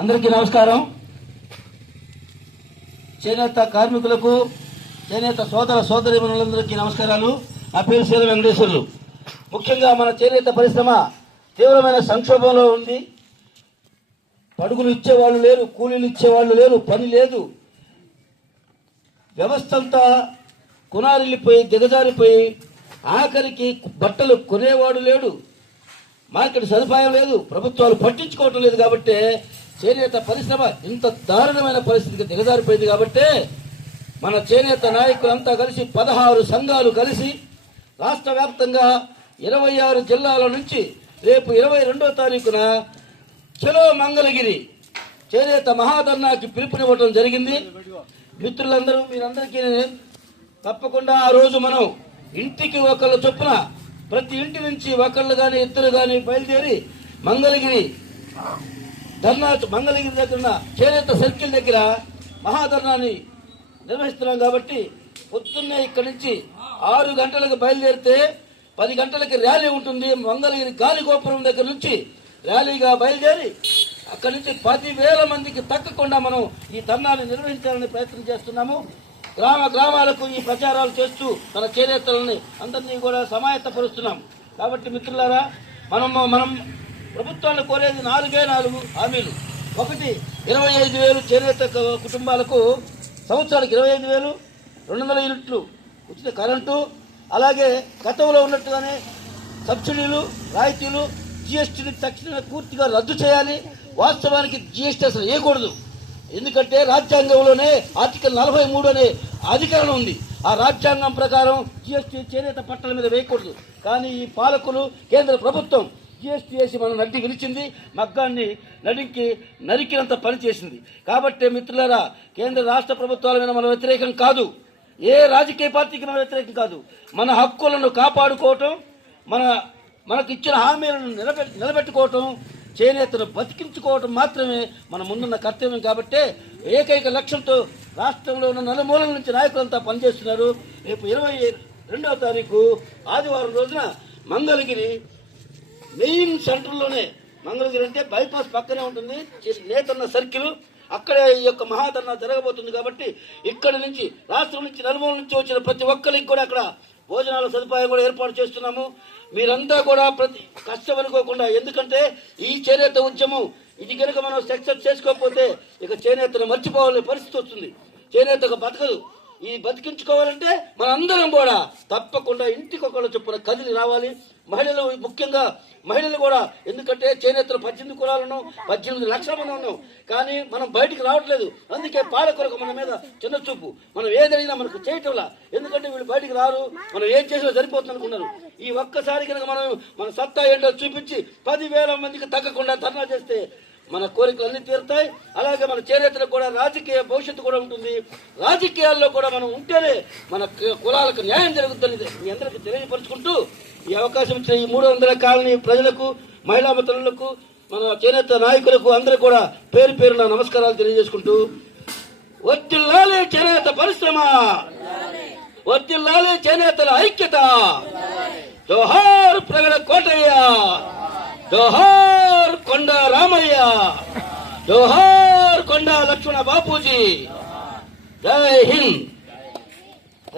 అందరికీ నమస్కారం. చేనేత కార్మికులకు, చేనేత సోదర సోదరీమణులందరికీ నమస్కారాలు. నా పేరు శీల వెంకటేశ్వర్లు. ముఖ్యంగా మన చేనేత పరిశ్రమ తీవ్రమైన సంక్షోభంలో ఉంది. పడుగులు ఇచ్చేవాళ్ళు లేరు, కూలీలు ఇచ్చేవాళ్ళు లేరు, పని లేదు. వ్యవస్థ అంతా కునారిల్లిపోయి దిగజారిపోయి ఆఖరికి బట్టలు కొనేవాడు లేడు, మార్కెట్ సదుపాయం లేదు, ప్రభుత్వాలు పట్టించుకోవటం లేదు. కాబట్టి చేనేత పరిశ్రమ ఇంత దారుణమైన పరిస్థితికి దిగజారిపోయింది. కాబట్టి మన చేనేత నాయకులంతా కలిసి 16 సంఘాలు కలిసి రాష్ట్ర వ్యాప్తంగా 26 జిల్లాల నుంచి రేపు 22వ తారీఖున చలో మంగళగిరి చేనేత మహాధర్నాకి పిలుపునివ్వటం జరిగింది. మిత్రులందరూ, మీరందరికీ తప్పకుండా ఆ రోజు మనం ఇంటికి ఒకళ్ళు చొప్పున ప్రతి ఇంటి నుంచి ఒకళ్ళు కానీ ఇద్దరు కానీ బయలుదేరి మంగళగిరి దగ్గర చేనేత సర్కిల్ దగ్గర మహాధర్నాన్ని నిర్వహిస్తున్నాం. కాబట్టి పొద్దున్నే ఇక్కడి నుంచి 6 గంటలకు బయలుదేరితే 10 గంటలకి ర్యాలీ ఉంటుంది. మంగళగిరి గాలిగోపురం దగ్గర నుంచి ర్యాలీగా బయలుదేరి అక్కడి నుంచి 10,000 మందికి తగ్గకుండా మనం ఈ ధర్నాన్ని నిర్వహించాలని ప్రయత్నం చేస్తున్నాము. గ్రామాలకు ఈ ప్రచారాలు చేస్తూ మన చేనేతలని అందరినీ కూడా సమాయత్తపరుస్తున్నాం. కాబట్టి మిత్రులారా, మనం ప్రభుత్వాన్ని కోరేది 4 హామీలు. ఒకటి, 25,000 చేనేత కుటుంబాలకు సంవత్సరానికి 25,000, 200 యూనిట్లు ఉచిత కరెంటు, అలాగే గతంలో ఉన్నట్టుగానే సబ్సిడీలు, రాయితీలు, జిఎస్టీని తక్షణమే పూర్తిగా రద్దు చేయాలి. వాస్తవానికి జిఎస్టీ అసలు వేయకూడదు. ఎందుకంటే రాజ్యాంగంలోనే ఆర్టికల్ 43 అనే అధికరణ ఉంది. ఆ రాజ్యాంగం ప్రకారం జిఎస్టీ చేనేత పట్టల మీద వేయకూడదు. కానీ ఈ పాలకులు, కేంద్ర ప్రభుత్వం జిఎస్టీ వేసి మనం నడ్డి గెలిచింది, మగ్గాన్ని నరికినంత పని చేసింది. కాబట్టి మిత్రులారా, కేంద్ర రాష్ట్ర ప్రభుత్వాల మీద మన వ్యతిరేకం కాదు, ఏ రాజకీయ పార్టీకి మన వ్యతిరేకం కాదు. మన హక్కులను కాపాడుకోవటం, మనకు ఇచ్చిన హామీలను నిలబెట్టుకోవటం, చేనేతను బతికించుకోవటం మాత్రమే మన ముందున్న కర్తవ్యం. కాబట్టి ఏకైక లక్ష్యంతో రాష్ట్రంలో ఉన్న నలుమూలల నుంచి నాయకులంతా పనిచేస్తున్నారు. రేపు 22వ తారీఖు ఆదివారం రోజున మంగళగిరి మెయిన్ సెంటర్లోనే, మంగళగిరి అంటే బైపాస్ పక్కనే ఉంటుంది నేతన్న సర్కిల్, అక్కడే ఈ యొక్క మహాధర్నా జరగబోతుంది. కాబట్టి ఇక్కడి నుంచి, రాష్ట్రం నుంచి నలుమూల నుంచి వచ్చిన ప్రతి ఒక్కరికి కూడా అక్కడ భోజనాల సదుపాయం కూడా ఏర్పాటు చేస్తున్నాము. మీరంతా కూడా ప్రతి కష్టమనుకోకుండా, ఎందుకంటే ఈ చేనేత ఉద్యమం ఇది కనుక మనం సక్సెస్ చేసుకోకపోతే ఇక చేనేతను మర్చిపోవాలనే పరిస్థితి వస్తుంది. చేనేతకు బతకదు. ఈ బతికించుకోవాలంటే మనందరం కూడా తప్పకుండా ఇంటికొకళ్ళు చొప్పున కదిలి రావాలి. మహిళలు, ముఖ్యంగా మహిళలు కూడా, ఎందుకంటే చేనేతలు 18 కులాలను 18 లక్షల మంది ఉన్నాం, కానీ మనం బయటికి రావట్లేదు. అందుకే పాలకులకు మన మీద చిన్న చూపు. మనం ఏదైనా మనకు చేయటంలా, ఎందుకంటే వీళ్ళు బయటికి రారు, మనం ఏం చేసినా సరిపోతుంది అనుకున్నారు. ఈ ఒక్కసారి కనుక మన సత్తా ఏంటో చూపించి 10,000 మందికి తగ్గకుండా ధర్నా చేస్తే మన కోరికలు అన్ని తీరుతాయి. అలాగే మన చేనేతలకు కూడా రాజకీయ భవిష్యత్తు కూడా ఉంటుంది. రాజకీయాల్లో కూడా మనం ఉంటేనే మన కులాలకు న్యాయం జరుగుతుంది. మీ అందరికీ తెలియపరుచుకుంటూ ఈ అవకాశం ఇచ్చిన ఈ 300 కాలనీ ప్రజలకు, మహిళా మిత్రులకు, మన చేనేత నాయకులకు అందరూ కూడా పేరు పేరున నమస్కారాలు తెలియజేసుకుంటూ, వర్ధిల్లాలి చేనేత పరిశ్రమ, వర్ధిల్లాలి చేనేతల ఐక్యత, జోహార్ ప్రగడ కోటయ్య, జోహార్ కొండ రామయ్య, జోహార్ కొండ లక్ష్మణ బాపూజీ. జై హింద్.